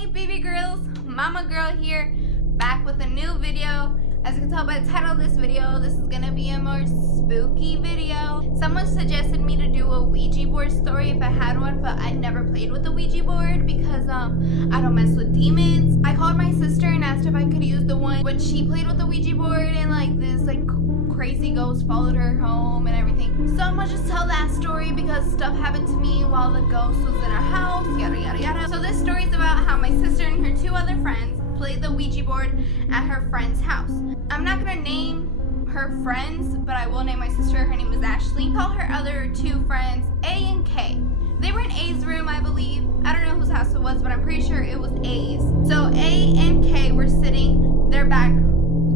Hey baby girls, mama girl here, back with a new video. As you can tell by the title of this video, this is gonna be a more spooky video. Someone suggested me to do a Ouija board story if I had one, but I never played with the Ouija board because I don't mess with demons. I called my sister and asked if I could use the one when she played with the Ouija board and like this crazy ghost followed her home and everything. So I'm gonna just tell that story because stuff happened to me while the ghost was in our house, yada yada yada. So this story is about how my sister and her two other friends played the Ouija board at her friend's house. I'm not gonna name her friends, but I will name my sister. Her name is Ashley. Call her other two friends A and K. They were in A's room, I believe. I don't know whose house it was, but I'm pretty sure it was A's. So A and K were sitting their back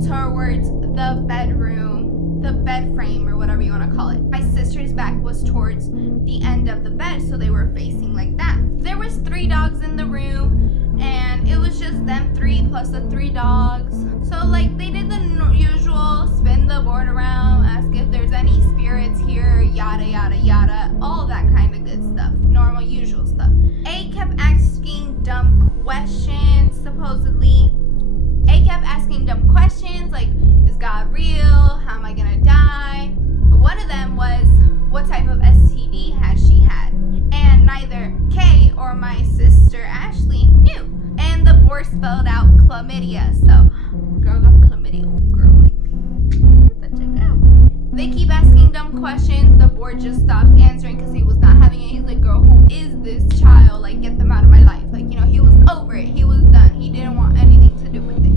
towards the bedroom, the bed frame or whatever you want to call it. My sister's back was towards the end of the bed, so they were facing like that. There was 3 dogs in the room, and it was just them 3 plus the 3 dogs. So like they did the usual, spin the board around, ask if there's any spirits here, yada yada yada, all that kind of good stuff, normal usual stuff. A kept asking dumb questions, supposedly. A kept asking dumb questions like, is God real? How am I gonna die? One of them was, what type of STD has she had? And neither Kay or my sister Ashley knew. And the board spelled out chlamydia, so girl got chlamydia, girl, like, get that checked out. They keep asking dumb questions. The board just stops answering because he was not having it. He's like, girl, who is this child? Like, get them out of my life. Like, you know, he was over it. He was done. He didn't want anything to do with it.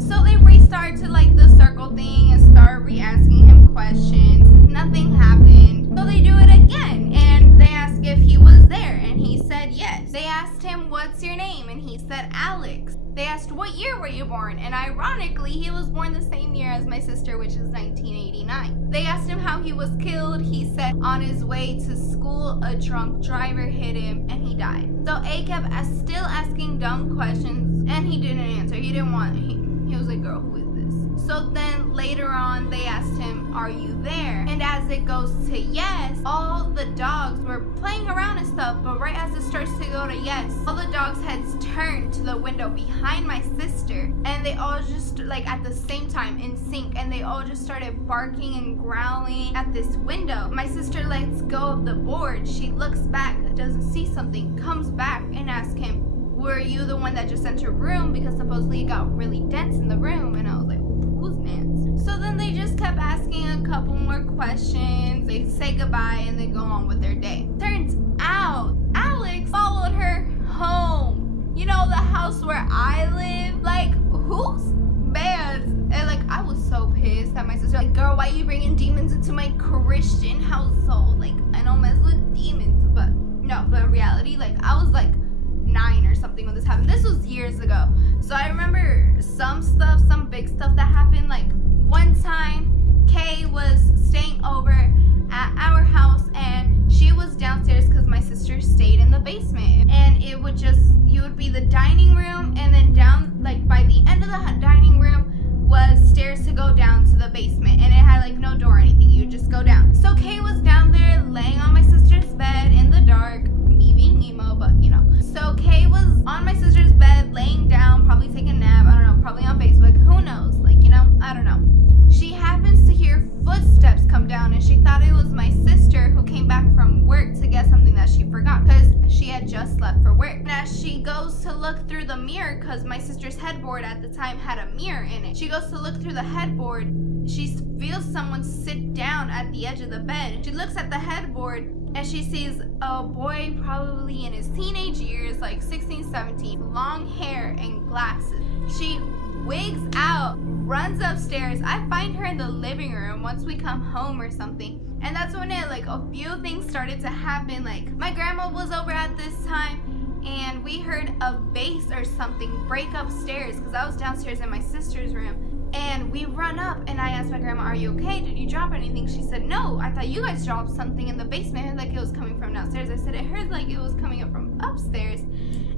So they restart to like the circle thing and start re-asking him questions. Nothing happened. So they do it again and they ask if he was there and he said yes. They asked him, what's your name? And he said Alex. They asked, what year were you born? And ironically, he was born the same year as my sister, which is 1989. They asked him how he was killed. He said on his way to school, a drunk driver hit him and he died. So A kept still asking dumb questions and he didn't answer. He didn't want, he was like, girl, who is this? So then later on, they asked him, are you there? And as it goes to yes, all the dogs were playing around and stuff, but right as it starts to go to yes, all the dogs' heads turned to the window behind my sister, and they all just, like, at the same time, in sync, and they all just started barking and growling at this window. My sister lets go of the board. She looks back, doesn't see something, comes back and asks him, were you the one that just entered the room? Because supposedly it got really dense in the room. And I was like, who's Nance? So then they just kept asking a couple more questions. They say goodbye and they go on with their day. Turns out Alex followed her home. You know, the house where I live. Like, who's man? And like, I was so pissed at my sister. Like, girl, why are you bringing demons into my Christian household? Like, I don't mess with demons. But no, but in reality, like, I was like 9 or something when this happened. This was years ago. So I remember some stuff, some big stuff that happened. Like one time Kay was staying over at our house and she was downstairs because my sister stayed in the basement, and it would just, you would be the dining room and then down, like by the end of the dining room was stairs to go down to the basement, and it had like no door or anything. You would just go down. So Kay was down there laying on my sister's bed in the dark, me being emo, but you know. So Kay was on my sister's bed, laying down, probably taking a nap, I don't know, probably on Facebook, who knows, like, you know, I don't know. She happens to hear footsteps come down, and she thought it was my sister who came back from work to get something that she forgot, because she had just left for work. And as she goes to look through the mirror, because my sister's headboard at the time had a mirror in it, she goes to look through the headboard, she feels someone sit down at the edge of the bed. She looks at the headboard and she sees a boy probably in his teenage years, like 16, 17, long hair and glasses. She wigs out, runs upstairs. I find her in the living room once we come home or something. And that's when it, like, a few things started to happen. Like, my grandma was over at this time and we heard a bass or something break upstairs because I was downstairs in my sister's room. And we run up and I asked my grandma, are you okay? Did you drop anything? She said, no, I thought you guys dropped something in the basement. I heard like it was coming from downstairs. I said, it heard like it was coming up from upstairs.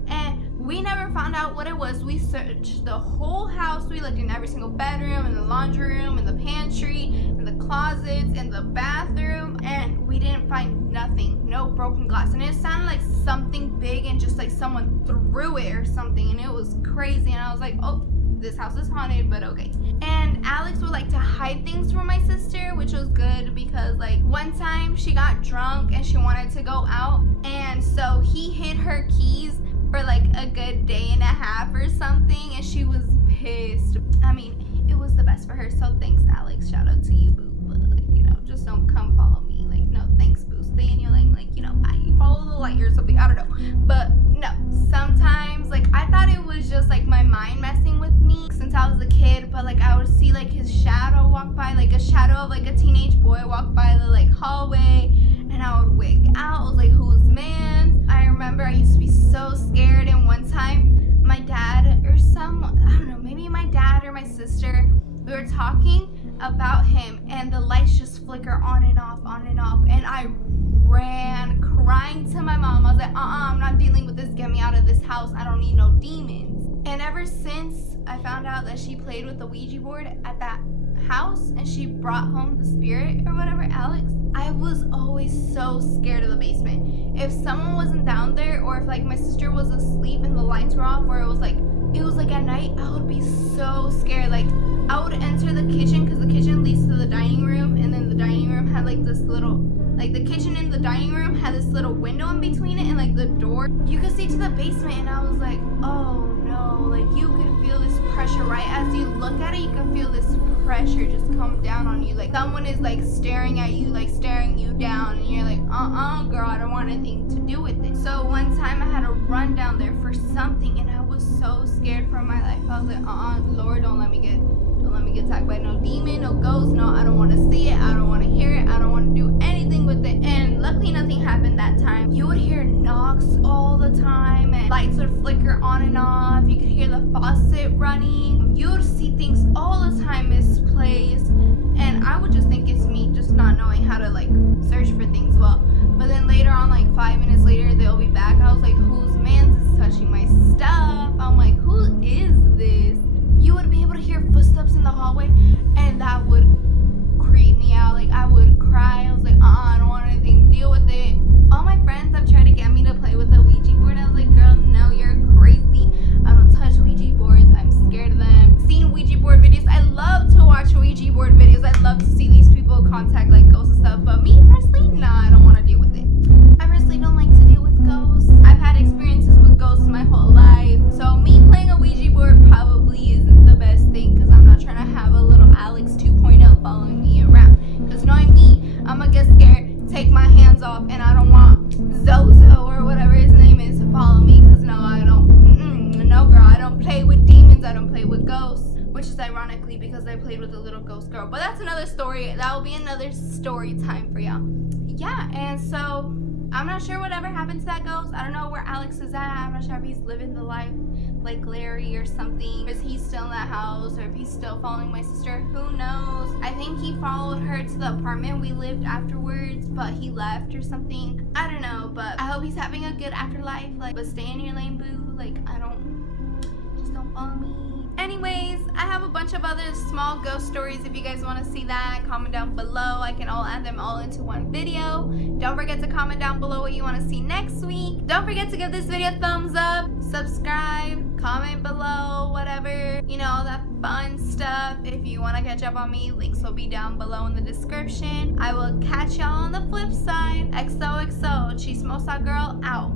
And we never found out what it was. We searched the whole house. We looked in every single bedroom, in the laundry room, in the pantry, in the closets, in the bathroom, and we didn't find nothing, no broken glass. And it sounded like something big and just like someone threw it or something, and it was crazy. And I was like, oh, this house is haunted, but okay. And Alex would like to hide things from my sister, which was good because like one time she got drunk and she wanted to go out, and so he hid her keys for like a good day and a half or something, and she was pissed. I mean, it was the best for her, so thanks, Alex. Shout out to you, boo. But like, you know, just don't come follow me. Like, no, thanks, boo. Stay in your lane. Like, you know, follow the light or something. I don't know. But no, sometimes like I thought it was just like my mind messing with me since I was a kid, but like I would see like his shadow walk by, like a shadow of like a teenage boy walk by the like hallway, and I would wig out. I was like, who's man? I remember I used to be so scared, and one time my dad or someone, I don't know, maybe my dad or my sister, we were talking about him, and the lights just flicker on and off, and I ran crying to my mom. I was like, I'm not dealing with this. Get me out of this house. I don't need no demons. And ever since I found out that she played with the Ouija board at that house and she brought home the spirit or whatever, Alex, I was always so scared of the basement. If someone wasn't down there, or if like my sister was asleep and the lights were off, or it was like at night, I would be so scared. Like I would enter the kitchen, because the kitchen leads to the dining room, and then the dining room had like this little, like the kitchen and the dining room had this little window in between it, and like the door, you could see to the basement. And I was like, oh no, like you could feel this pressure right as you look at it. You can feel this pressure just come down on you, like someone is like staring at you, like staring you down, and you're like, girl, I don't want anything to do with it. So one time I had to run down there for something, and I was so scared for my life. I was like, Lord, don't let me get attacked by no demon, no ghost. No, I don't want to see it. I don't want to hear it. I don't want to do anything with it. And luckily nothing happened that time. You would hear knocks all the time, and lights would flicker on and off. You could hear the faucet running. You would see things all the time misplaced, and I would just think it's me just not knowing how to like search for things well. But then later on, like 5 minutes later, they'll be back. I was like, whose man's is touching my stuff? I'm like, who is this? You would be able to hear footsteps in the hallway, and that would creep me out. Like I would cry. I was like, I don't want anything to deal with it. All my friends have tried to get me to play with a Ouija board. I was like, girl, no, you're crazy. I don't touch Ouija boards. I'm scared of them. Seen Ouija board videos. I love to watch Ouija board videos. I love to see these people contact like ghosts and stuff. But me personally, nah, I don't want to deal with it. I personally don't like to deal with ghosts. I've had experiences with ghosts my whole life. So me playing a Ouija board probably isn't the best thing, because I'm not trying to have a little Alex 2.0 following me around. Because knowing me, I'm going to get scared, take my hands off, and I don't want Zozo or whatever his name is to follow me. Because no, I don't, no girl, I don't play with demons. I don't play with ghosts. Which is ironically because I played with a little ghost girl. But that's another story. That will be another story time for y'all. Yeah, and so I'm not sure whatever happened to that ghost. I don't know where Alex is at. I'm not sure if he's living the life like Larry or something. Is he still in that house, or if he's still following my sister? Who knows? I think he followed her to the apartment we lived afterwards, but he left or something. I don't know, but I hope he's having a good afterlife. Like, but stay in your lane, boo. Like, just don't follow me. Anyways, I have a bunch of other small ghost stories. If you guys want to see that, comment down below. I can add them all into one video. Don't forget to comment down below what you want to see next week. Don't forget to give this video a thumbs up, subscribe, comment below, whatever, you know, that fun stuff. If you want to catch up on me, links will be down below in the description. I will catch y'all on the flip side. XOXO, Chismosa Girl out.